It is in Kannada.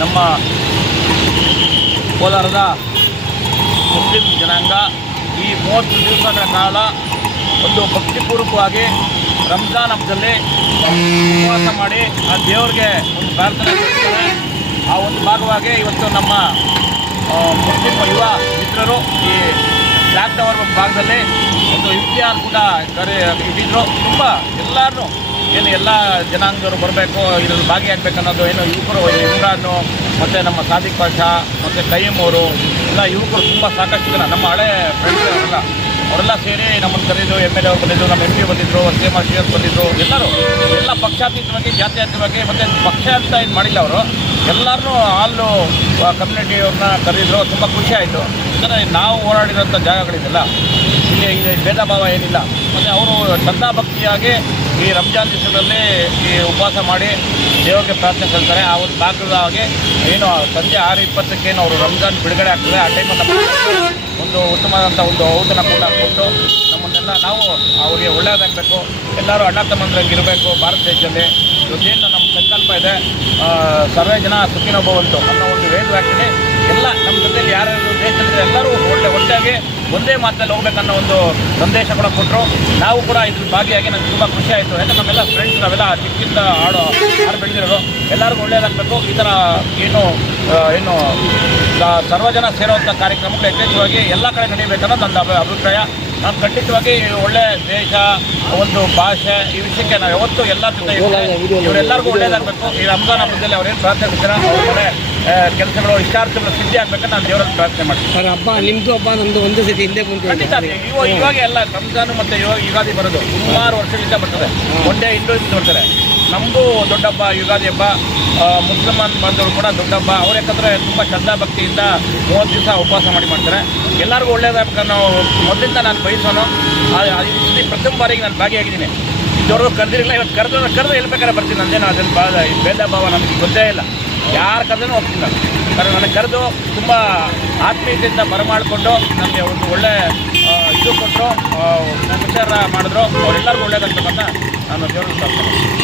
ನಮ್ಮ ಕೋಲಾರದ ಮುಸ್ಲಿಂ ಜನಾಂಗ ಈ 30 ದಿವಸಗಳ ಕಾಲ ಒಂದು ಭಕ್ತಿಪೂರ್ವಕವಾಗಿ ರಂಜಾನ್ ಹಬ್ಬದಲ್ಲಿ ಉಪವಾಸ ಮಾಡಿ ಆ ದೇವರಿಗೆ ಒಂದು ಪ್ರಾರ್ಥನೆ ಮಾಡ್ತಾರೆ. ಆ ಒಂದು ಭಾಗವಾಗಿ ಇವತ್ತು ನಮ್ಮ ಮುಸ್ಲಿಂ ಯುವ ಮಿತ್ರರು ಈ ಬ್ಲ್ಯಾಕ್ ಟವರ್ ಭಾಗದಲ್ಲಿ ಒಂದು ಇಫ್ತಿಯಾರ್ ಕೂಡ ಇಟ್ಟಿದ್ರು. ತುಂಬ ಎಲ್ಲರೂ ಏನು ಎಲ್ಲ ಜನಾಂಗದವರು ಬರಬೇಕು, ಇದರಲ್ಲಿ ಭಾಗಿಯಾಗಬೇಕು ಅನ್ನೋದು ಏನು ಯುವಕರು ಇಮ್ರಾನು ಮತ್ತು ನಮ್ಮ ಸಾದಿಕ್ ಪಾಷಾ ಮತ್ತು ಕಯ್ಯಮ್ ಅವರು ಎಲ್ಲ ಯುವಕರು ತುಂಬ ಸಾಕಷ್ಟು ಜನ ನಮ್ಮ ಹಳೆ ಫ್ರೆಂಡ್ಸ್ ಅವರೆಲ್ಲ ಸೇರಿ ನಮ್ಮನ್ನು ಕರೆದು MLA ಅವರು ಬಂದಿದ್ದರು, ನಮ್ಮ MP ಬಂದಿದ್ದರು, ಸೇಮಾ ಶ್ರೀಯಸ್ ಬಂದಿದ್ದರು. ಎಲ್ಲ ಪಕ್ಷಾತೀತವಾಗಿ ಜಾತ್ಯತೀತವಾಗಿ ಮತ್ತು ಪಕ್ಷ ಅಂತ ಇದು ಮಾಡಿಲ್ಲ ಅವರು ಎಲ್ಲರನ್ನೂ ಆಲು ಕಮ್ಯುನಿಟಿಯವ್ರನ್ನ ಕರೆದಿದ್ರು. ತುಂಬ ಖುಷಿ ಆಯಿತು. ಯಾಕಂದರೆ ನಾವು ಓಡಾಡಿರೋಂಥ ಜಾಗಗಳಿದೆಲ್ಲ ಇಲ್ಲಿ ಭೇದ ಭಾವ ಏನಿಲ್ಲ. ಮತ್ತು ಅವರು ಶ್ರದ್ಧಾಭಕ್ತಿಯಾಗಿ ಈ ರಂಜಾನ್ ದಿವಸದಲ್ಲಿ ಈ ಉಪವಾಸ ಮಾಡಿ ದೇವರಿಗೆ ಪ್ರಾರ್ಥನೆ ಸಲ್ಲಿಸ್ತಾರೆ. ಆ ಒಂದು ಭಾಗವಾಗಿ ಏನು ಸಂಜೆ 6:20ಕ್ಕೆ ಅವರು ರಂಜಾನ್ ಬಿಡುಗಡೆ ಆಗ್ತದೆ. ಆ ಟೈಮಲ್ಲಿ ಒಂದು ಉತ್ತಮವಾದಂಥ ಒಂದು ಔತಣ ಕೂಡ ಕೊಟ್ಟು ನಮ್ಮನ್ನೆಲ್ಲ ನಾವು ಅವರಿಗೆ ಒಳ್ಳೆಯದಾಗಬೇಕು, ಎಲ್ಲರೂ ಅಣ್ಣ ತಮ್ಮಂದ್ರಂಗೆ ಇರಬೇಕು. ಭಾರತ ದೇಶದಲ್ಲಿ ಇವತ್ತೇನು ನಮ್ಮ ಸಂಕಲ್ಪ ಇದೆ, ಸರ್ವೇ ಜನ ಸುಖಿನೋ ಭವಂತು ಅನ್ನೋ ಒಂದು ವೇದವಾಕ್ಯದಲ್ಲಿ ಎಲ್ಲ ನಮ್ಮ ಜೊತೆಯಲ್ಲಿ ಯಾರ್ಯಾರು ದೇಶದಲ್ಲಿ ಎಲ್ಲರೂ ಒಟ್ಟಾಗಿ ಒಂದೇ ಮಾತಲ್ಲಿ ಹೋಗ್ಬೇಕನ್ನೋ ಒಂದು ಸಂದೇಶ ಕೂಡ ಕೊಟ್ಟರು. ನಾವು ಕೂಡ ಇದ್ರ ಭಾಗಿಯಾಗಿ ನನಗೆ ತುಂಬ ಖುಷಿ ಆಯಿತು. ಯಾಕಂದ್ರೆ ನಮ್ಮೆಲ್ಲ ಫ್ರೆಂಡ್ಸ್ ನಾವೆಲ್ಲ ಚಿಕ್ಕಿಂದ ಹಾಡು ಬೆಳೆದಿರೋರು ಎಲ್ಲರಿಗೂ ಒಳ್ಳೆಯದಾಗಬೇಕು. ಈ ಥರ ಏನು ಸರ್ವಜನ ಸೇರುವಂಥ ಕಾರ್ಯಕ್ರಮಗಳು ಯಥೇಚ್ಛವಾಗಿ ಎಲ್ಲ ಕಡೆ ನಡೀಬೇಕನ್ನೋದು ನನ್ನ ಅಭಿಪ್ರಾಯ. ನಾನು ಖಂಡಿತವಾಗಿ ಒಳ್ಳೆ ದೇಶ, ಒಂದು ಭಾಷೆ, ಈ ವಿಷಯಕ್ಕೆ ನಾವು ಯಾವತ್ತೂ ಎಲ್ಲ ಜೊತೆ ಇವರೆಲ್ಲರಿಗೂ ಒಳ್ಳೇದಾಗಬೇಕು. ಈ ರಂಜಾನ್ ಹಬ್ಬದಲ್ಲಿ ಅವ್ರೇನು ಪ್ರಾರ್ಥನೆ ಒಳ್ಳೆ ಕೆಲಸಗಳು ಇಷ್ಟಾರ್ಥಗಳು ಸಿದ್ಧಿ ಆಗಬೇಕಂತ ನಾನು ದೇವರಲ್ಲಿ ಪ್ರಾರ್ಥನೆ ಮಾಡ್ತೀನಿ. ಸರ್, ಹಬ್ಬ ನಿಮ್ಮದು ಹಬ್ಬ ನಮ್ಮದು ಒಂದೇ ಸತಿ ಹಿಂದೆ ಖಂಡಿತ ಇವಾಗ ಎಲ್ಲ ರಂಜಾನು ಮತ್ತು ಯುಗಾದಿ ಬರೋದು ಸುಮಾರು ವರ್ಷದಿಂದ ಬರ್ತದೆ. ಒಂದೇ ಹಿಂದೂಯಿಂದ ಬರ್ತಾರೆ. ನಮ್ಮದು ದೊಡ್ಡ ಹಬ್ಬ ಯುಗಾದಿ ಹಬ್ಬ. ಮುಸಲ್ಮಾನ್ ಬಂದವರು ಕೂಡ ದೊಡ್ಡ ಹಬ್ಬ. ಅವ್ರು ಯಾಕಂದರೆ ತುಂಬ ಶ್ರದ್ಧಾಭಕ್ತಿಯಿಂದ 30 ದಿವಸ ಉಪವಾಸ ಮಾಡ್ತಾರೆ. ಎಲ್ಲರಿಗೂ ಒಳ್ಳೇದಾಗಬೇಕನ್ನೋ ಮೊದಲಿಂದ ನಾನು ಬಯಸೋನು. ಈ ಪ್ರಥಮ ಬಾರಿಗೆ ನಾನು ಭಾಗಿಯಾಗಿದ್ದೀನಿ. ಇದ್ದವರು ಕರೆದಿರಲಿಲ್ಲ, ಇವತ್ತು ಕರೆದು ಹೇಳ್ಬೇಕಾದ್ರೆ ಬರ್ತೀನಿ. ನಂದೇನು ಅದನ್ನು ಭೇದ ಭಾವ ನನಗೆ ಗೊತ್ತೇ ಇಲ್ಲ. ಯಾರು ಕರೆದ್ರೂ ಹೋಗ್ತೀನಿ ನಾನು. कारण ನನಗೆ ಕರೆದು ತುಂಬ ಆತ್ಮೀಯತೆಯಿಂದ ಬರಮಾಡಿಕೊಂಡು ನನಗೆ ಒಂದು ಒಳ್ಳೆ ಇದು ಕೊಟ್ಟರು, ವಿಚಾರ ಮಾಡಿದ್ರು. ಅವರೆಲ್ಲರಿಗೂ ಒಳ್ಳೆಯದಾಗಬೇಕಂತ ನಾನು ದೇವರಲ್ಲಿ ಪ್ರಾರ್ಥನೆ ಮಾಡ್ತೀನಿ.